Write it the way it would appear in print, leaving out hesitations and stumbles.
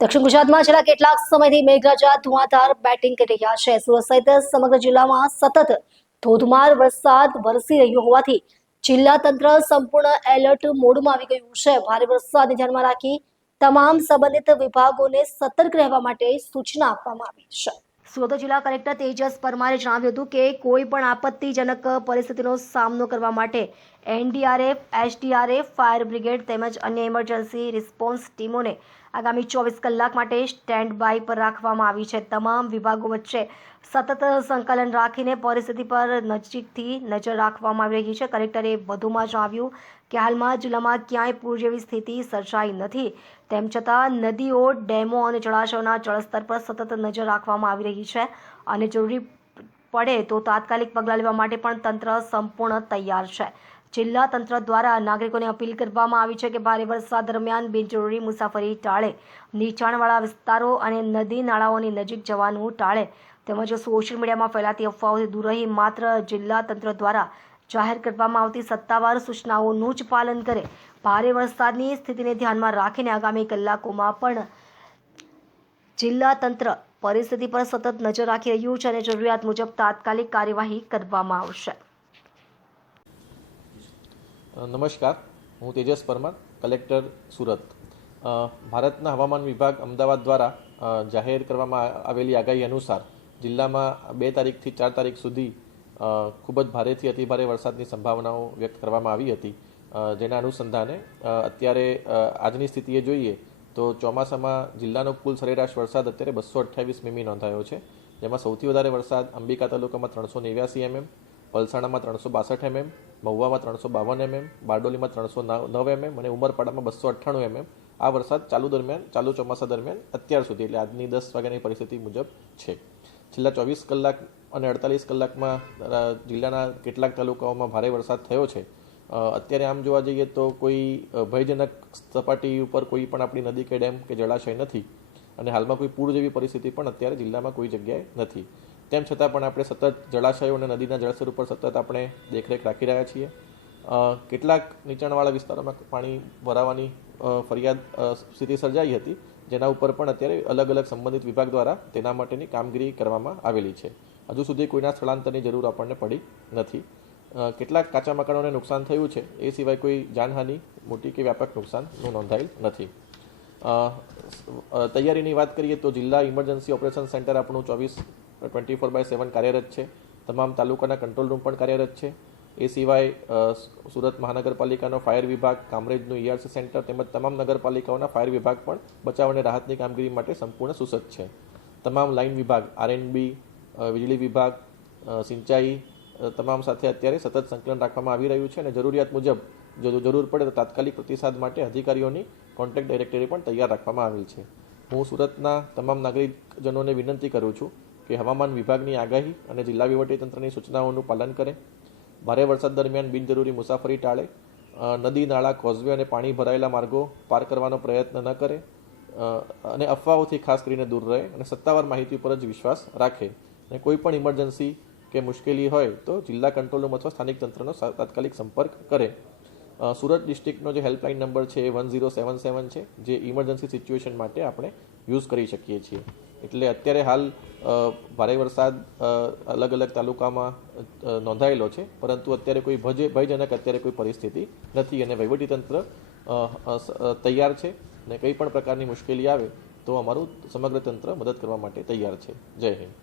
દક્ષિણ ગુજરાતમાં છેલ્લા કેટલાક સમયથી મેઘરાજા ધુઆધાર બેટિંગ કરી રહ્યા છે. સુરત સહિત સમગ્ર જિલ્લામાં સતત ધોધમાર વરસાદ વરસી રહ્યો હોવાથી જિલ્લા તંત્ર સંપૂર્ણ એલર્ટ મોડમાં આવી ગયું છે. ભારે વરસાદને ધ્યાનમાં રાખી તમામ સંબંધિત વિભાગોને સતર્ક રહેવા માટે સૂચના આપવામાં આવી છે. સુરત જિલ્લા કલેક્ટર તેજસ પરમારે જણાવ્યું હતું કે કોઈ પણ આપત્તિજનક પરિસ્થિતિનો સામનો કરવા માટે એનડીઆરએફ, એસડીઆરએફ, ફાયર બ્રિગેડ તેમજ અન્ય ઇમરજન્સી રિસ્પોન્સ ટીમોને આગામી 24 કલાક માટે સ્ટેન્ડ બાય પર રાખવામાં આવી છે. તમામ વિભાગો વચ્ચે સતત સંકલન રાખીને પરિસ્થિતિ પર નજીકથી નજર રાખવામાં આવી રહી છે. કલેક્ટરે વધુમાં જણાવ્યું કે હાલમાં જિલ્લામાં ક્યાંય પૂર જેવી સ્થિતિ સર્જાઈ નથી. તેમ છતાં નદીઓ, ડેમો અને જળાશયોના જળસ્તર પર સતત નજર રાખવામાં આવી રહી છે અને જરૂરી પડે તો તાત્કાલિક પગલાં લેવા માટે પણ તંત્ર સંપૂર્ણ તૈયાર છે. જિલ્લા તંત્ર દ્વારા નાગરિકોને અપીલ કરવામાં આવી છે કે ભારે વરસાદ દરમિયાન બિનજરૂરી મુસાફરી ટાળે, નીચાણવાળા વિસ્તારો અને નદી નાળાઓની નજીક જવાનું ટાળે તેમજ સોશિયલ મીડિયામાં ફેલાતી અફવાઓથી દૂર રહી માત્ર જિલ્લા તંત્ર દ્વારા જાહેર કરવામાં આવતી સત્તાવાર સૂચનાઓનું જ પાલન કરે. ભારે વરસાદની સ્થિતિને ધ્યાનમાં રાખીને આગામી કલાકોમાં પણ જિલ્લા તંત્ર પરિસ્થિતિ પર સતત નજર રાખી રહ્યું છે અને જરૂરિયાત મુજબ તાત્કાલિક કાર્યવાહી કરવામાં આવશે. નમસ્કાર, હું તેજસ પરમાર, કલેક્ટર સુરત. ભારતના હવામાન વિભાગ અમદાવાદ દ્વારા જાહેર કરવામાં આવેલી આગાહી અનુસાર જિલ્લામાં 2 તારીખથી 4 તારીખ સુધી ખૂબ જ ભારેથી અતિભારે વરસાદની સંભાવનાઓ વ્યક્ત કરવામાં આવી હતી. જેના અનુસંધાને અત્યારે આજની સ્થિતિએ જોઈએ તો ચોમાસામાં જિલ્લાનો કુલ સરેરાશ વરસાદ અત્યારે 228 મીમી નોંધાયો છે. જેમાં સૌથી વધારે વરસાદ અંબિકા તાલુકામાં 389 mm, પલસાણામાં 362 mm, મહુવામાં 352 mm, બારડોલીમાં 309 mm અને ઉમરપાડામાં 298 mm આ વરસાદ ચાલુ ચોમાસા દરમિયાન અત્યાર સુધી એટલે આજની 10 વાગ્યાની પરિસ્થિતિ મુજબ છે. છેલ્લા 24 કલાક અને 48 કલાકમાં જિલ્લાના કેટલાક તાલુકાઓમાં ભારે વરસાદ થયો છે. અત્યારે આમ જોવા જઈએ તો કોઈ ભયજનક સપાટી ઉપર કોઈ પણ આપણી નદી કે ડેમ કે જળાશય નથી અને હાલમાં કોઈ પૂર જેવી પરિસ્થિતિ પણ અત્યારે જિલ્લામાં કોઈ જગ્યાએ નથી. તેમ છતાં પણ આપણે સતત જળાશયો અને નદીના જળસ્તર ઉપર સતત આપણે દેખરેખ રાખી રહ્યા છીએ. કેટલાક નીચાણવાળા વિસ્તારોમાં પાણી ભરાવાની ફરિયાદ સ્થિતિ સર્જાઈ હતી, જેના ઉપર પણ અત્યારે અલગ અલગ સંબંધિત વિભાગ દ્વારા તેના માટેની કામગીરી કરવામાં આવેલી છે. હજુ સુધી કોઈના સ્થળાંતરની જરૂર આપણને પડી નથી. કેટલાક કાચા મકાનોને નુકસાન થયું છે, એ સિવાય કોઈ જાનહાનિ મોટી કે વ્યાપક નુકસાનનું નોંધાયેલ નથી. તૈયારીની વાત કરીએ તો જિલ્લા ઇમરજન્સી ઓપરેશન સેન્ટર આપણું 24/7 કાર્યરત છે. તમામ તાલુકાના કંટ્રોલ રૂમ પણ કાર્યરત છે. એ સિવાય સુરત મહાનગરપાલિકાનો ફાયર વિભાગ, કામરેજનું ERC સેન્ટર તેમજ તમામ નગરપાલિકાઓના ફાયર વિભાગ પણ બચાવ અને રાહતની કામગીરી માટે સંપૂર્ણ સુસજ્જ છે. તમામ લાઇન વિભાગ, R&B, વીજળી વિભાગ, સિંચાઈ તમામ સાથે અત્યારે સતત સંકલન રાખવામાં આવી રહ્યું છે અને જરૂરિયાત મુજબ જો જરૂર પડે તો તાત્કાલિક પ્રતિસાદ માટે અધિકારીઓની કોન્ટેક્ટ ડાયરેક્ટરી પણ તૈયાર રાખવામાં આવેલ છે. હું સુરતના તમામ નાગરિકજનોને વિનંતી કરું છું કે હવામાન વિભાગની આગાહી અને જિલ્લા વહીવટીતંત્રની સૂચનાઓનું પાલન કરે. ભારે વરસાદ દરમિયાન બિનજરૂરી મુસાફરી ટાળે. નદી, નાળા, કોઝવે અને પાણી ભરાયેલા માર્ગો પાર કરવાનો પ્રયત્ન ન કરે અને અફવાઓથી ખાસ કરીને દૂર રહે અને સત્તાવાર માહિતી ઉપર જ વિશ્વાસ રાખે. અને કોઈ પણ ઇમરજન્સી કે મુશ્કેલી હોય તો જિલ્લા કંટ્રોલ રૂમ અથવા સ્થાનિક તંત્રનો તાત્કાલિક સંપર્ક કરે. સુરત ડિસ્ટ્રિક્ટનો જે હેલ્પલાઇન નંબર છે એ 1077 છે, જે ઇમરજન્સી સિચ્યુએશન માટે આપણે યુઝ કરી શકીએ છીએ. એટલે અત્યારે હાલ ભારે વરસાદ અલગ અલગ તાલુકામાં નોંધાયેલો છે, પરંતુ અત્યારે કોઈ ભયજનક અત્યારે કોઈ પરિસ્થિતિ નથી અને વહીવટીતંત્ર તૈયાર છે અને કંઈ પણ પ્રકારની મુશ્કેલી આવે તો અમારું સમગ્ર તંત્ર મદદ કરવા માટે તૈયાર છે. જય હિન્દ.